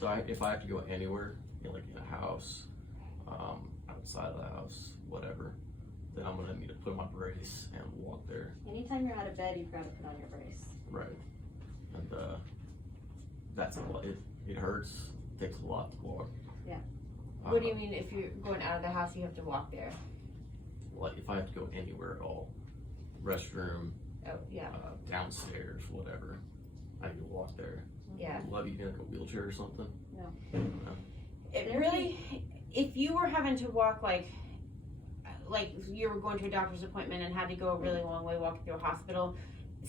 So if I have to go anywhere, like in a house, outside of the house, whatever, then I'm gonna need to put on my brace and walk there. Anytime you're out of bed, you've got to put on your brace. Right. And that's a lot. It hurts. Takes a lot to walk. Yeah. What do you mean if you're going out of the house, you have to walk there? Like if I have to go anywhere at all, restroom, Oh, yeah. downstairs, whatever, I need to walk there. Yeah. Love you in like a wheelchair or something. No. It really, if you were having to walk like you were going to a doctor's appointment and had to go a really long way walking through a hospital,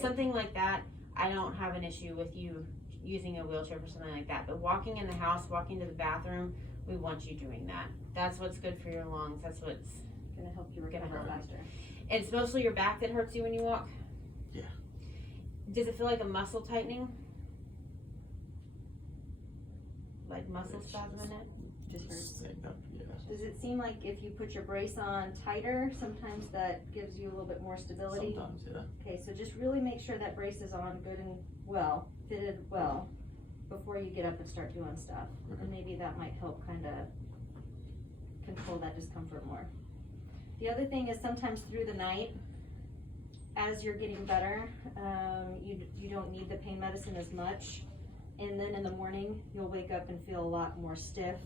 something like that, I don't have an issue with you using a wheelchair for something like that. But walking in the house, walking to the bathroom, we want you doing that. That's what's good for your lungs. That's what's Gonna help you recover Right. faster. It's mostly your back that hurts you when you walk? Yeah. Does it feel like a muscle tightening? Like muscle spasm in it? Just hurts. Same up, yeah. Does it seem like if you put your brace on tighter, sometimes that gives you a little bit more stability? Sometimes, yeah. Okay, so just really make sure that brace is on good and well, fitted well, before you get up and start doing stuff. And maybe that might help kind of control that discomfort more. The other thing is sometimes through the night, as you're getting better, you don't need the pain medicine as much. And then in the morning, you'll wake up and feel a lot more stiff,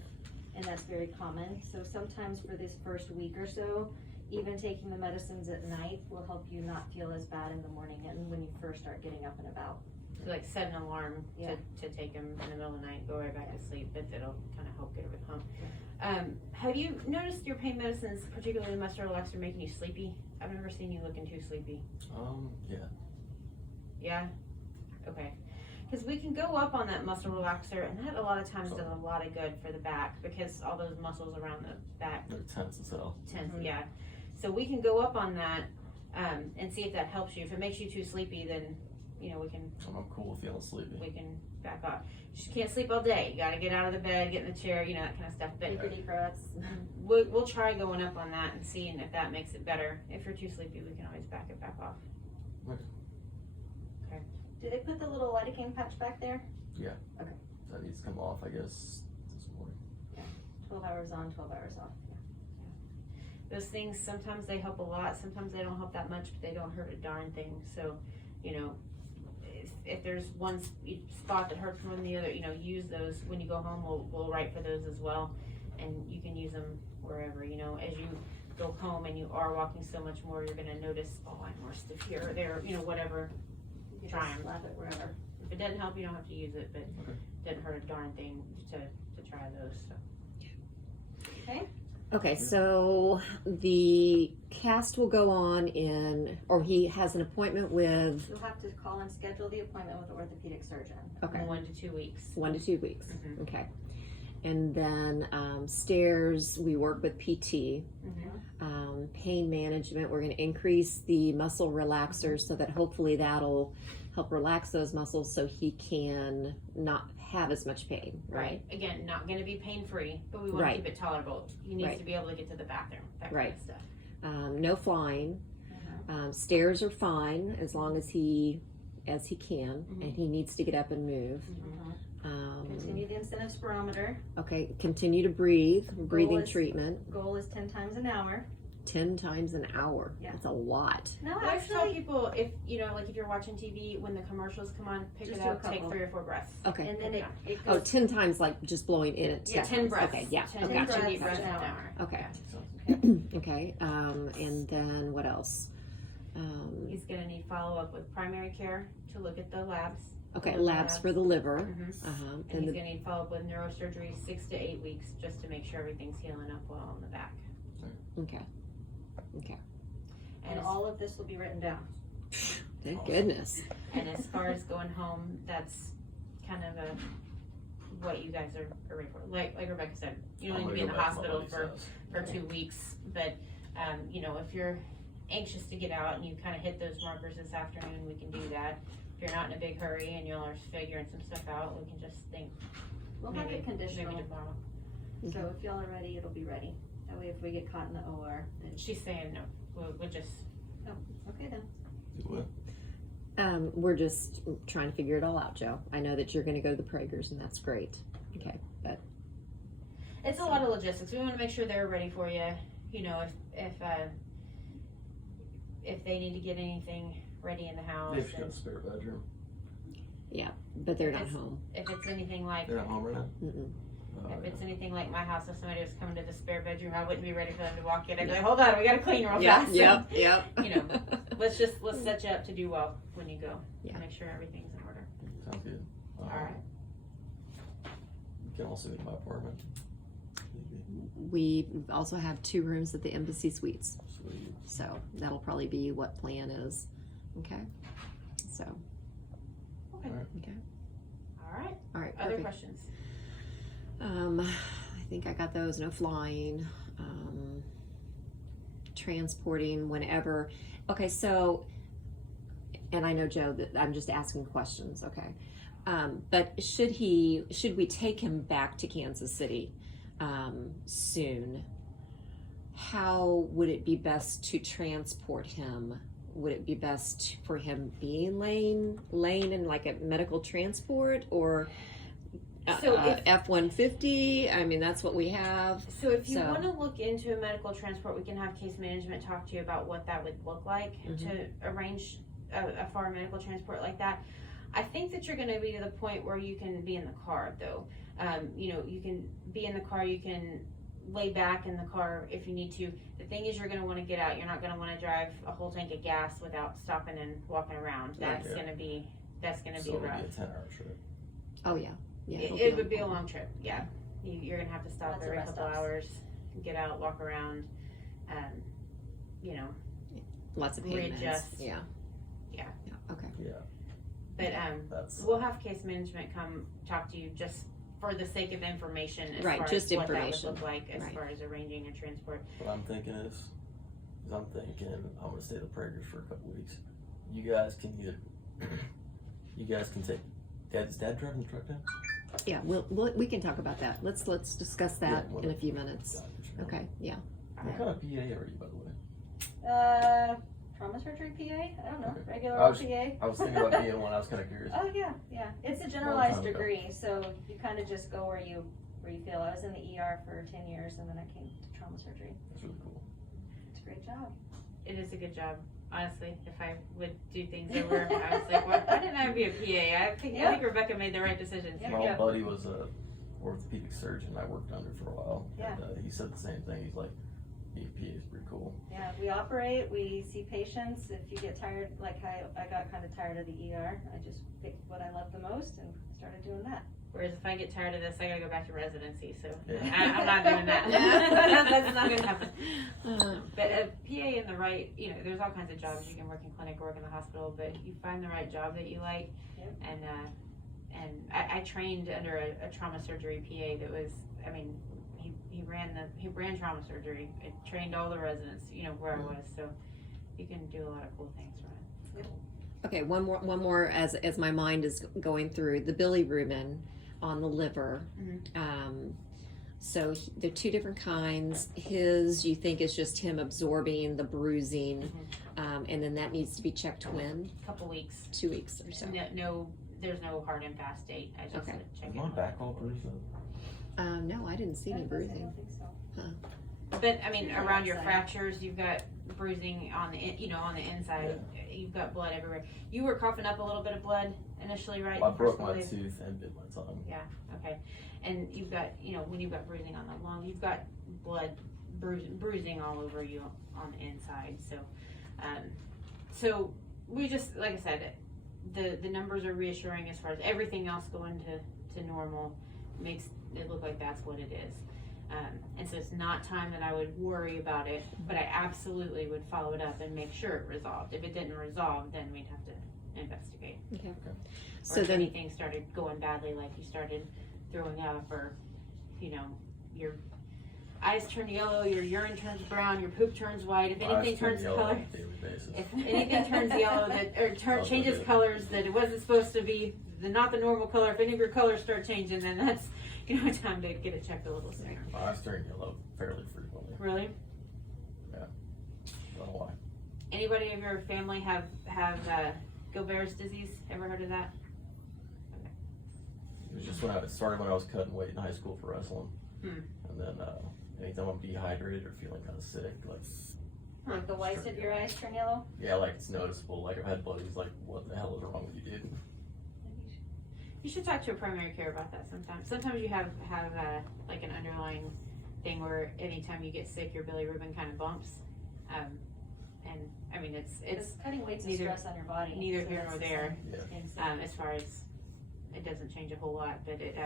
and that's very common. So sometimes for this first week or so, even taking the medicines at night will help you not feel as bad in the morning and when you first start getting up and about. So like set an alarm Yeah. to take them in the middle of the night, go right back to sleep, but that'll kind of help get over the hump. Have you noticed your pain medicines, particularly the muscle relaxer, making you sleepy? I've never seen you looking too sleepy. Yeah. Yeah? Okay. Because we can go up on that muscle relaxer, and that a lot of times does a lot of good for the back, because all those muscles around the back They're tense as hell. tense, Mhm. yeah. So we can go up on that and see if that helps you. If it makes you too sleepy, then we can I'm cool with feeling sleepy. back off. You just can't sleep all day. You got to get out of the bed, get in the chair, that kind of stuff. But Take your deep breaths. we'll try going up on that and seeing if that makes it better. If you're too sleepy, we can always back it back off. Did they put the little lidocaine patch back there? That needs to come off, I guess, this morning. 12 hours on, 12 hours off. Those things, sometimes they help a lot, sometimes they don't help that much, but they don't hurt a darn thing. So, if there's one spot that hurts more than the other, use those. When you go home, we'll write for those as well. And you can use them wherever, as you go home and you are walking so much more, you're gonna notice, oh, I'm more stiff here or there, whatever. You Try just 'em. slap it wherever. If it doesn't help, you don't have to use it, but Okay. it doesn't hurt a darn thing to try those, so. Okay, so the cast will go on or he has an appointment with, You'll have to call and schedule the appointment with the orthopedic surgeon. okay, 1 to 2 weeks. 1 to 2 weeks. Mhm. Okay. And then stairs, we work with PT. Pain management, we're going to increase the muscle relaxers so that hopefully that'll help relax those muscles so he can not have as much pain, right? Again, not gonna be pain-free, but we wanna Right. keep it tolerable. He needs Right. to be able to get to the bathroom, that kind Right. of stuff. No flying. Stairs are fine as long as he can, Mhm. and he needs to get up and move. Continue the incentive spirometer. Okay, continue to breathe, breathing is- treatment, Goal is 10 times an hour. 10 times an hour. Yeah. That's a lot. No, I always tell actually, people, if you're watching TV, when the commercials come on, pick Just it do a up, take couple. 3 or 4 breaths. Okay. and then it Oh, goes 10 times like just blowing in it. Yeah, 10 breaths. Okay, yeah. 10 Okay. breaths. deep breaths an an hour. hour. Okay. Yeah. Okay. And then what else? He's gonna need follow-up with primary care to look at the labs. Okay, Liver labs for the liver. Mhm. And And he's the, gonna need follow-up with neurosurgery 6 to 8 weeks, just to make sure everything's healing up well on the back. okay. Okay. and as- all of this will be written down. Thank goodness. And as far as going home, that's kind of what you guys are ready for. Like Rebecca said, you don't need to be in the hospital for 2 weeks, but if you're anxious to get out and you kind of hit those markers this afternoon, we can do that. If you're not in a big hurry and y'all are figuring some stuff out, we can just think We'll have it conditional. maybe tomorrow. So if y'all are ready, it'll be ready. That way if we get caught in the OR, then, She's saying no. We'll just okay then. You will. We're just trying to figure it all out, Joe. I know that you're going to go to the Prager's, and that's great. Okay, but It's a lot of logistics. We want to make sure they're ready for you. You know, if they need to get anything ready in the house. They've got and a spare bedroom. but they're not It's- home. if it's anything like They're at home right now? Mm-mm. if it's anything like my house, if somebody was coming to the spare bedroom, I wouldn't be ready for them to walk in. I'd be like, hold on, we got to clean real fast. Yep. You know, let's set you up to do well when you go. Yeah. Make sure everything's in order. Sounds good. All right. You can also go to my apartment. We also have 2 rooms at the Embassy Suites, Sweet. so that'll probably be what plan is. Okay, so Okay. okay, All right. all right, Other perfect. questions? I think I got those. No flying, transporting whenever. Okay, so, and I know Joe that I'm just asking questions. Okay, but should we take him back to Kansas City soon? How would it be best to transport him? Would it be best for him being laying in like a medical transport or So if- F-150? I mean, that's what we have. So if you So- want to look into a medical transport, we can have case management talk to you about what that would look like to arrange a far medical transport like that. I think that you're going to be to the point where you can be in the car, though. You know, you can be in the car, you can lay back in the car if you need to. The thing is, you're going to want to get out. You're not going to want to drive a whole tank of gas without stopping and walking around. That's Yeah. going to be So it'll rough. be a 10-hour trip. Oh yeah, yeah. It would be a long trip. Yeah, you're going to have to stop Lots of every rest couple stops. hours, get out, walk around. You know, lots of pain meds. readjust. Yeah. Yeah. Okay. Yeah. But That's we'll have case management come talk to you just for the sake of information as Right, far just as what that information. would look like as Right. far as arranging a transport. what I'm thinking is I'm thinking I'm gonna stay at the Prager's for a couple weeks. You guys can take Dad's dad driving the truck now? Yeah. We can talk about that. Let's discuss that Yeah, in a few minutes. God, Okay. Yeah. What kind of PA are you, by the way? Trauma surgery PA? I don't know, Okay. regular I was- PA? I was thinking about being one. I was kind of curious. Oh yeah, yeah. It's a Long generalized time ago. degree, so you kind of just go where you feel. I was in the ER for 10 years, and then I came to trauma surgery. That's really cool. It's a great job. It is a good job. Honestly, if I would do things over, I was like, why didn't I be a PA? I think Rebecca made the right decision. Yeah. My old buddy was a orthopedic surgeon I worked under for a while. Yeah. And he said the same thing. He's like, being PA is pretty cool. Yeah, we operate, we see patients. If you get tired, like I got kind of tired of the ER, I just picked what I loved the most and started doing that. Whereas if I get tired of this, I gotta go back to residency. So Yeah. I'm not doing that. That's not gonna happen. But a PA in the right, you know, there's all kinds of jobs. You can work in clinic, work in the hospital, but you find the right job that you like. Yep. And I trained under a trauma surgery PA that was, I mean, he ran trauma surgery. It trained all the residents, you know, where I was. So you can do a lot of cool things from it. Okay. One more as my mind is going through the bilirubin on the liver. So they're 2 different kinds. His, you think, is just him absorbing the bruising, and then that needs to be checked when? Couple weeks. 2 weeks or so. No, there's no hard and fast date. I just Okay. check Is it. my back all bruised up? No, I didn't see any I bruising. don't think so. But I mean, Usually around your outside. fractures, you've got bruising on the on the inside. You've got blood everywhere. You were coughing up a little bit of blood initially, right? Well, I broke First my wave? tooth and bit my tongue. Okay. And you've got, you know, when you've got bruising on the lung, you've got blood bruising all over you on the inside. So we just, like I said, the numbers are reassuring as far as everything else going to normal makes it look like that's what it is. And so it's not time that I would worry about it, but I absolutely would follow it up and make sure it resolved. If it didn't resolve, then we'd have to investigate. Okay. Or So if then, anything started going badly, like you started throwing up, or you know, your eyes turn yellow, your urine turns brown, your poop turns white. If My anything eyes turn turns yellow color, on a daily basis. if anything turns yellow or changes good. colors that it wasn't supposed to be, not the normal color. If any of your colors start changing, then that's time to get it checked a little sooner. My eyes turn yellow fairly frequently. Really? I don't know why. Anybody of your family have Gilbert's disease? Ever heard of that? It was just Just when I started when I was cutting weight in high school for wrestling, and then anytime I'm dehydrated or feeling kind of sick, Like the whites of your eyes turn yellow? yeah, like it's noticeable. Like I've had buddies like, "What the hell is wrong with you, dude?" You should talk to a primary care about that sometimes. Sometimes you have like an underlying thing where anytime you get sick, your bilirubin kind of bumps. And I mean, it's Because cutting weight's a neither- stress on your body. neither so here that's nor the there. same thing. As far as it doesn't change a whole lot, but it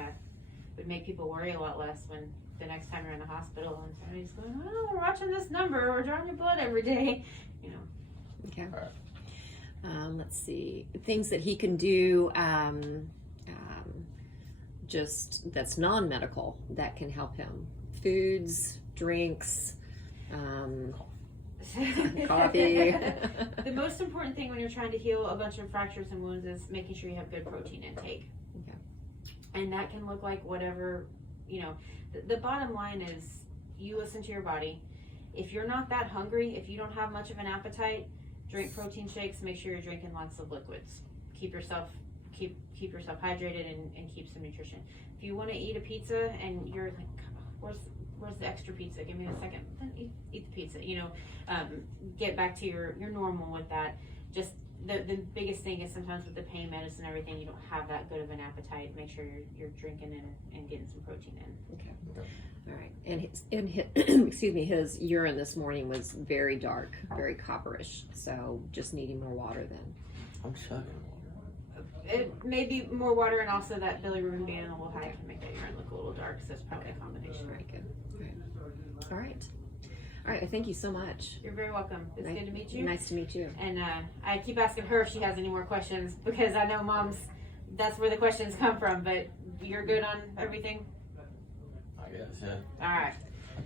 would make people worry a lot less when the next time you're in the hospital and somebody's going, "Oh, we're watching this number, we're drawing your blood every day," you know. Okay. All right. Let's see. Things that he can do, just that's non-medical that can help him. Foods, drinks, coffee. The most important thing when you're trying to heal a bunch of fractures and wounds is making sure you have good protein intake. Okay. And that can look like whatever, you know, the bottom line is you listen to your body. If you're not that hungry, if you don't have much of an appetite, drink protein shakes, make sure you're drinking lots of liquids. Keep yourself hydrated and keep some nutrition. If you want to eat a pizza and you're like, where's the extra pizza? Give me a second. Then eat the pizza. You know, get back to your normal with that. Just the biggest thing is sometimes with the pain medicine and everything, you don't have that good of an appetite. Make sure you're drinking and getting some protein in. Okay. Okay. All right. And his, excuse me, his urine this morning was very dark, very copperish. So just needing more water then. I'm chugging water. It may be more water and also that bilirubin being a little high can make that urine look a little dark. So it's probably a combination. All right, good. All right. All right. Thank you so much. You're very welcome. It's good to meet you. Nice to meet you. And I keep asking her if she has any more questions because I know moms, that's where the questions come from. But you're good on everything? I guess, yeah. All right.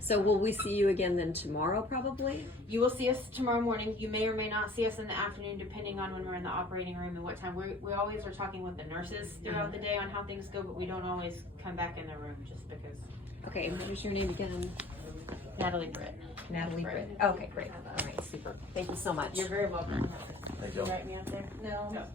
So will we see you again then tomorrow probably? You will see us tomorrow morning. You may or may not see us in the afternoon depending on when we're in the operating room and what time. We always are talking with the nurses throughout the day on how things go, but we don't always come back in the room just because. Okay. What is your name again? Natalie Britt. Natalie Britt. Okay, great. All right, super. Thank you so much. You're very welcome. Thank Did you you. write me up there? No. No.